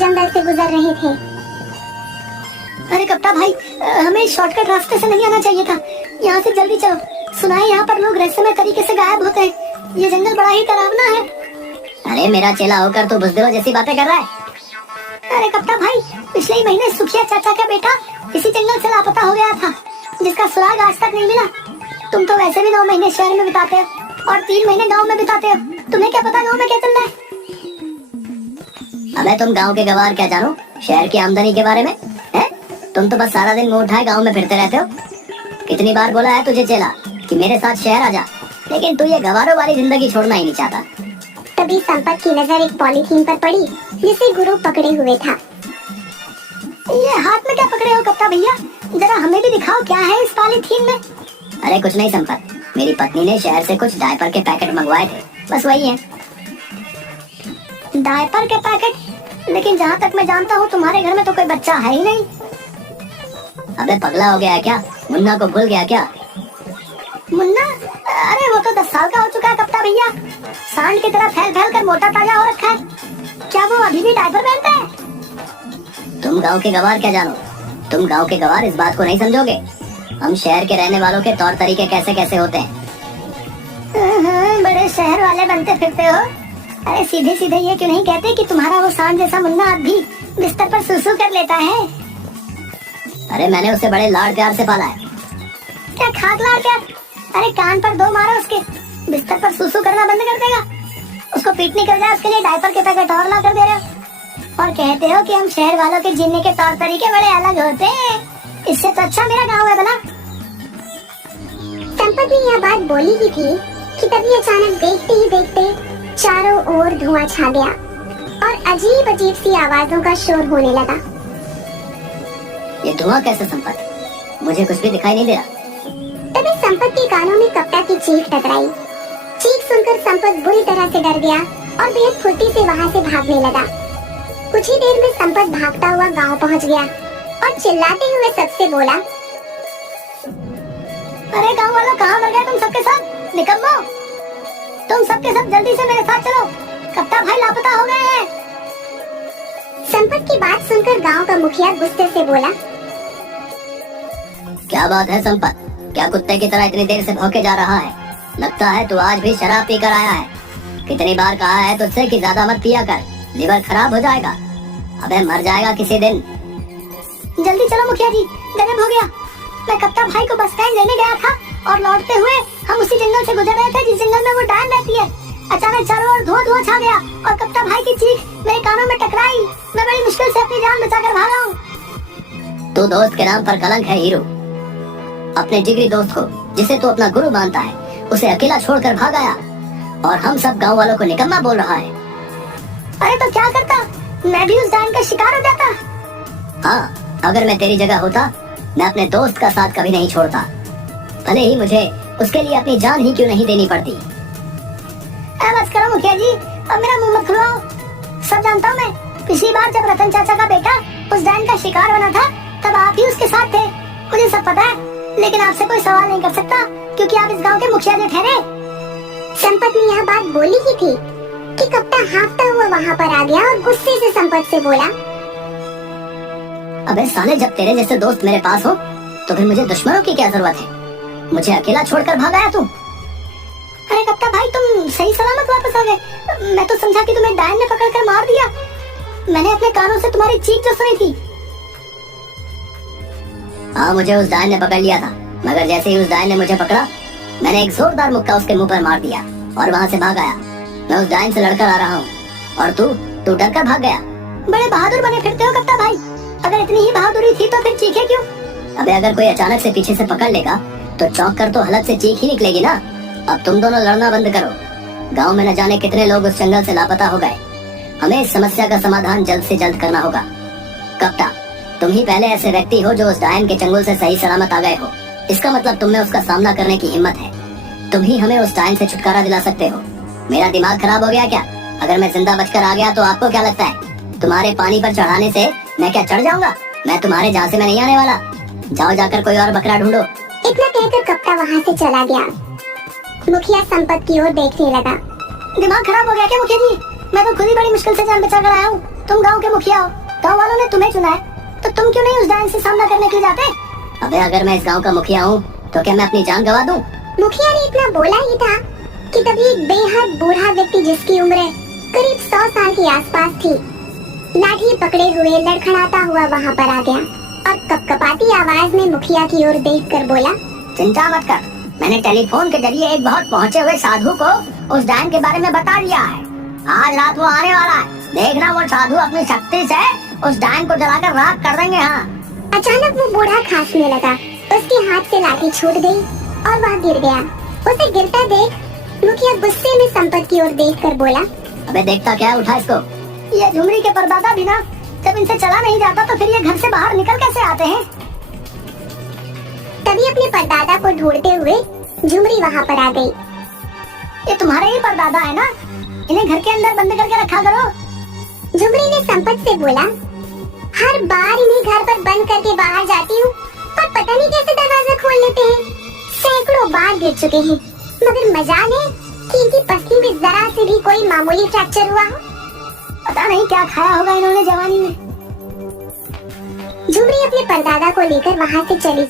जंगल से गुजर रहे थे। अरे कप्ता भाई, हमें शॉर्टकट रास्ते से नहीं आना चाहिए था। यहाँ से जल्दी चलो। सुना है यहाँ पर लोग रहस्यमय तरीके से गायब होते हैं। ये जंगल बड़ा ही डरावना है। अरे मेरा चेला होकर तू बुज़दिलों जैसी बातें कर रहा है। अरे कप्ता भाई, पिछले ही महीने सुखिया चाचा का बेटा इसी जंगल से लापता हो गया था, जिसका सुराग आज तक नहीं मिला। तुम तो वैसे भी 9 महीने शहर में बिताते हो और 3 महीने गांव में बिताते हो। तुम्हें क्या पता गांव में क्या चल रहा है? अबे तुम गांव के गवार क्या जानो शहर की आमदनी के बारे में? हैं? तुम तो बस सारा दिन मुंह उठाए गांव में फिरते रहते हो। कितनी बार बोला है तुझे चेला कि मेरे साथ शहर आ जा, लेकिन तू ये गवारों वाली जिंदगी छोड़ना ही नहीं चाहता। तभी संपत की नजर एक पॉलीथीन पर पड़ी जिसे गुरु पकड़े हुए था। ये हाथ में क्या पकड़े हो कप्ता भैया? जरा हमें भी दिखाओ क्या है इस पॉलीथीन में। अरे कुछ नहीं संपत, मेरी पत्नी ने शहर से कुछ डायपर के पैकेट मंगवाए थे, बस वही है। डायपर के पैकेट? लेकिन जहाँ तक मैं जानता हूँ तुम्हारे घर में तो कोई बच्चा है ही नहीं। अबे पगला हो गया है क्या? मुन्ना को भूल गया क्या? मुन्ना? अरे वो तो 10 साल का हो चुका है कप्ता भैया। सांड की तरह फैल फैल कर मोटा ताजा हो रखा है। क्या वो अभी भी डायपर पहनता है? तुम गांव के गवार क्या जानो? तुम गांव के गवार इस बात को नहीं समझोगे। हम शहर के रहने वालों के तौर तरीके कैसे कैसे होते हैं। बड़े शहर वाले बनते फिरते हो। अरे सीधे सीधे ये क्यों नहीं कहते कि तुम्हारा वो सांड जैसा मुन्ना अब भी बिस्तर पर सुसु कर लेता है? अरे मैंने उसे बड़े लाड प्यार से पाला है। क्या खाक लाड प्यार? अरे कान पर 2 मारो उसके, बिस्तर पर सुसु करना बंद कर देगा। उसको पीटने कर जाए, उसके लिए डायपर के पैकेट और ला कर दे रहे हो और कहते हो कि हम शहर वालों के जीने के तौर तरीके बड़े अलग होते हैं। इससे तो अच्छा मेरा गाँव है भला। संपत ने यह बात बोली ही थी कि तभी अचानक देखते ही देखते चारों ओर धुआं छा गया और अजीब अजीब सी आवाजों का शोर होने लगा। ये धुआं कैसे संपत? मुझे कुछ भी दिखाई नहीं दे रहा। तभी संपत के कानों में कप्ता की चीख टकराई। चीख सुनकर संपत बुरी तरह से डर गया और बेहद फुर्ती से वहां से भागने लगा। कुछ ही देर में संपत भागता हुआ गांव पहुंच गया और चिल्लाते हुए सबसे बोला, अरे गाँव वालों, कहाँ मर गए तुम सबके साथ? निकम्मो, तुम सबके सब जल्दी से मेरे साथ चलो। कप्ता भाई लापता हो गए हैं। संपत की बात सुनकर गांव का मुखिया गुस्से से बोला, क्या बात है संपत? क्या कुत्ते की तरह इतनी देर से भौंके जा रहा है? लगता है तू आज भी शराब पी कर आया है। कितनी बार कहा है तुझसे कि ज्यादा मत पिया कर, लिवर खराब हो जाएगा। अबे मर जाएगा किसी दिन। जल्दी चलो मुखिया जी, गजब हो गया। मैं कप्ता भाई को बस स्टैंड लेने गया था और लौटते हुए हम उसी जंगल से गुजर रहे थे जिस जंगल में वो डायन रहती है। अचानक चारों ओर धुआं धुआं छा गया और कप्ता भाई की चीख मेरे कानों में टकराई। मैं बड़ी मुश्किल से अपनी जान बचाकर भागा हूँ। तू दोस्त के नाम पर कलंक है हीरो। अपने जिगरी दोस्त को, जिसे तू अपना गुरु मानता है, उसे अकेला छोड़कर भाग आया और हम सब गांव वालों को निकम्मा बोल रहा है। अरे तो क्या करता? मैं भी उस डायन का शिकार हो जाता। हाँ, अगर मैं तेरी जगह होता मैं अपने दोस्त का साथ कभी नहीं छोड़ता, भले ही मुझे उसके लिए अपनी जान ही क्यों नहीं देनी पड़ती। बस करो मुखिया जी, अब मेरा मुंह मत खुलवाओ। सब जानता हूँ मैं। पिछली बार जब रतन चाचा का बेटा उस डायन का शिकार बना था तब आप ही उसके साथ थे। मुझे सब पता है, लेकिन आपसे कोई सवाल नहीं कर सकता क्योंकि आप इस गांव के मुखिया जी ठहरे। संपत ने यह बात बोली ही थी कि कप्ता हाँफता हुआ वहाँ पर आ गया और गुस्से से संपत से बोला, अबे साले, जब तेरे जैसे दोस्त मेरे पास हो तो फिर मुझे दुश्मनों की क्या जरूरत है? मुझे अकेला छोड़कर भाग आया तू। अरे कप्ता भाई, तुम सही सलामत वापस आ गए। मैं तो समझा कि तुम्हें डायन ने पकड़कर मार दिया। मैंने अपने कानों से तुम्हारी चीख जो सुनी थी। हाँ, मुझे उस डायन ने पकड़ लिया था, मगर जैसे ही उस डायन ने मुझे पकड़ा मैंने एक जोरदार मुक्का उसके मुंह पर मार दिया और वहाँ से भाग आया। मैं उस डायन से लड़कर आ रहा हूँ और तू डर कर भाग गया। बड़े बहादुर बने फिरते हो कप्ता भाई। अगर इतनी ही बहादुरी थी तो फिर चीखे क्यों? अबे अगर कोई अचानक से पीछे से पकड़ लेगा तो चौंक कर तो हलक से चीख ही निकलेगी ना। अब तुम दोनों लड़ना बंद करो। गांव में न जाने कितने लोग उस जंगल से लापता हो गए। हमें इस समस्या का समाधान जल्द से जल्द करना होगा। कप्ता, तुम ही पहले ऐसे व्यक्ति हो जो उस डायन के चंगुल से सही सलामत आ गए हो। इसका मतलब तुम में उसका सामना करने की हिम्मत है। तुम ही हमें उस डायन से छुटकारा दिला सकते हो। मेरा दिमाग खराब हो गया क्या? अगर मैं जिंदा बचकर आ गया तो आपको क्या लगता है तुम्हारे पानी पर चढ़ाने से मैं क्या चढ़ जाऊंगा? मैं तुम्हारे झांसे में नहीं आने वाला। जाओ जाकर कोई और बकरा ढूंढो। इतना कहकर कप्ता वहाँ से चला गया। मुखिया संपत की ओर देखने लगा। दिमाग खराब हो गया क्या मुखिया जी? मैं तो खुद ही बड़ी मुश्किल से जान बचा कर आया हूँ। तुम गांव के मुखिया हो, गांव वालों ने तुम्हें चुना है, तो तुम क्यों नहीं उस डायन से सामना करने के लिए जाते? अबे अगर मैं इस गांव का मुखिया हूँ तो क्या मैं अपनी जान गवा दूं? मुखिया ने इतना बोला ही था कि तभी एक बेहद बूढ़ा व्यक्ति जिसकी उम्र करीब 100 साल के आसपास थी, लाठी पकड़े हुए लड़खड़ाता हुआ वहाँ पर आ गया और कपकपाती आवाज में मुखिया की ओर देखकर बोला, चिंता मत कर, मैंने टेलीफोन के जरिए एक बहुत पहुँचे हुए साधु को उस डायन के बारे में बता दिया है। आज रात वो आने वाला है, देखना वो साधु अपनी शक्ति से उस डायन को जलाकर राख कर देंगे। हाँ। अचानक वो बूढ़ा खांसने लगा, उसके हाथ से लाठी छूट गई और वह गिर गया। उसे गिरता देख मुखिया गुस्से में संपत की ओर देखकर बोला, अबे देखता क्या है, उठा इसको। ये झुमरी के परदादा भी ना, जब इनसे चला नहीं जाता तो फिर ये घर से बाहर निकल कैसे आते हैं? तभी अपने परदादा को ढूंढते हुए झुमरी वहाँ पर आ गई। ये तुम्हारे ही परदादा है ना? इन्हें घर के अंदर बंद करके रखा करो। झुमरी ने संपत से बोला, हर बार इन्हें घर पर बंद करके बाहर जाती हूँ पर पता नहीं कैसे दरवाजा खोल लेते हैं। सैकड़ों बार गिर चुके हैं, मगर मजाल है कि इनकी पसली में जरा से भी कोई मामूली फ्रैक्चर हुआ हो। पता नहीं क्या खाया होगा इन्होंने जवानी में। झुमरी अपने परदादा को लेकर वहाँ से चली